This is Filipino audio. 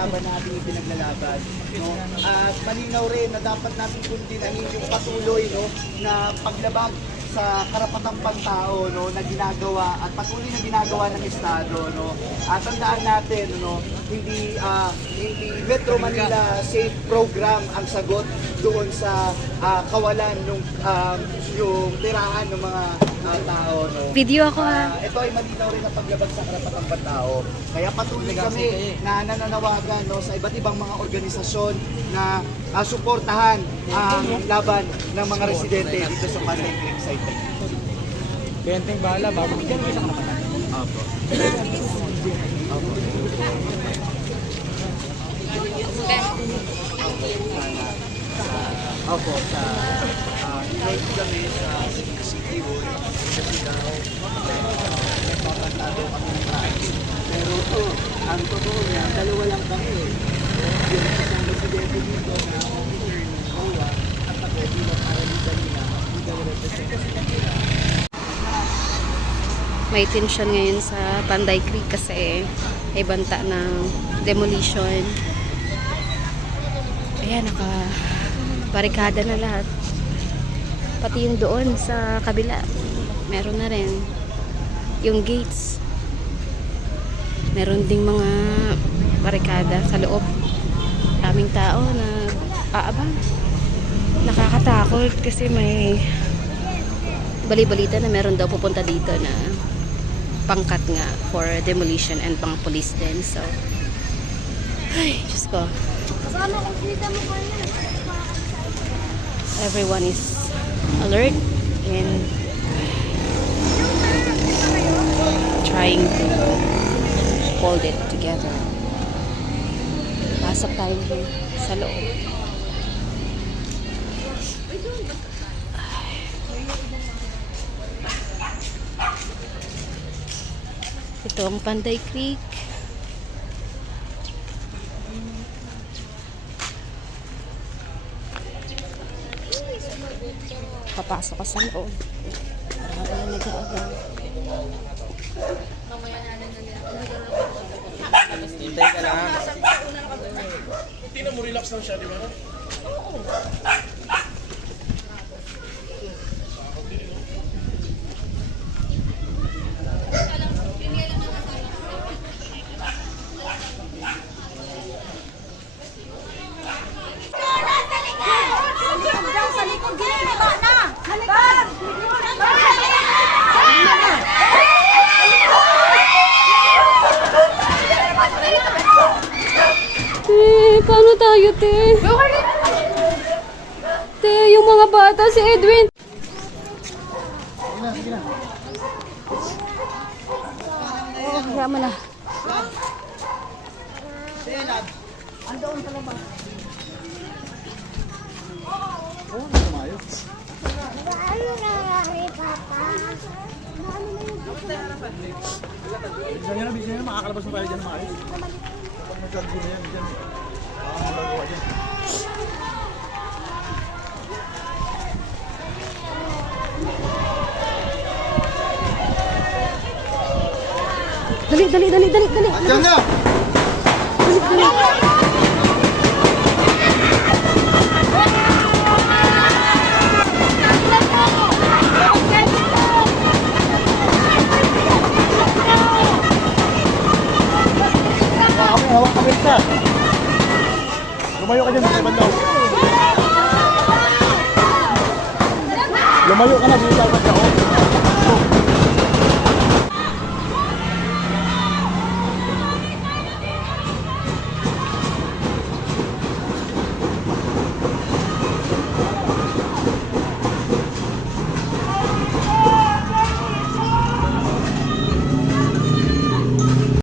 laban na ating ipinaglalaban. No? At malinaw rin na dapat natin kundinahin yung patuloy, no, na paglabag sa karapatang pantao, no, na ginagawa at patuloy na ginagawa ng Estado, no. At tandaan natin, no, hindi Metro Manila Safe Program ang sagot doon sa kawalan ng yung tirahan ng mga tao, no. Video ako ha. Ito ay malinaw rin na paglabag sa karapatang pantao. Kaya patuloy kami na nananawagan, no, sa iba't ibang mga organisasyon na suportahan ang laban ng mga residente dito sa Panay Creek Site. Benteng bala, bago dyan, isa ka naman. Opo. Opo, sa North kami sa City Hall, kasi daw, papantado kami ng price. Pero ang totoo niya, dalawa lang kami. Yung isang residente dito na officer ng COA at ako bilang paralitan nila, legal representative nila. May tension ngayon sa Panday Creek kasi may banta ng demolition. Ayan, naka-barikada na lahat. Pati yung doon sa kabila, meron na rin. Yung gates, meron ding mga barikada sa loob. Daming tao na aabang. Nakakatakot kasi may bali-balita na meron daw pupunta dito na pangkat nga for demolition and pang police din. So, ay, Diyos ko. Everyone is alert and trying to hold it together. Pasok tayo sa loob. Ito ang Panday Creek. Papasok ka sa loob. Para nag-aabang. Hintay ka lang. Tingnan mo, relax lang siya, di ba? Paano tayo, te? Te, yung mga bata, si Edwin. Kaya mo na. Bisa niya na, makakalabas na tayo dyan na maayos. Pag nagkagulo yan, dyan. Magagawa dyan. Dali. Diyan na! Hawak kami ka. Lumayo ka dyan sa ibang daw. Lumayo ka na, dito dapat ako.